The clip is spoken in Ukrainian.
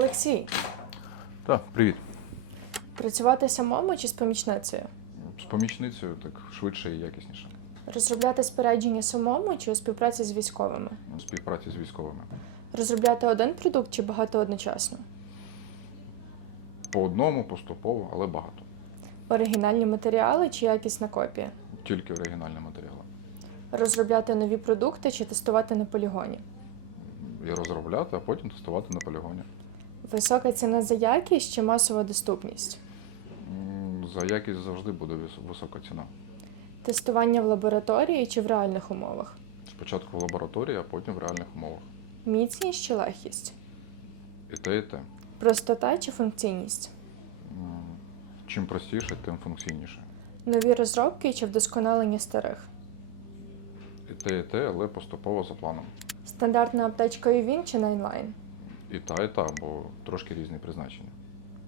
Олексій, Так, привіт. працювати самому чи з помічницею? З помічницею так швидше і якісніше. Розробляти спорядження самому чи у співпраці з військовими? У співпраці з військовими. Розробляти один продукт чи багато одночасно? По одному, поступово, але багато. Оригінальні матеріали чи якісна копія? Тільки оригінальні матеріали. Розробляти нові продукти чи тестувати на полігоні? І розробляти, а потім тестувати на полігоні. Висока ціна за якість чи масова доступність? За якість завжди буде висока ціна. Тестування в лабораторії чи в реальних умовах? Спочатку в лабораторії, а потім в реальних умовах. Міцність чи легкість? І те, і те. Простота чи функційність? Чим простіше, тим функційніше. Нові розробки чи вдосконалення старих? І те, і те, але поступово за планом. Стандартна аптечка UVIN чи Найнлайн? І та, і та, бо трошки різні призначення.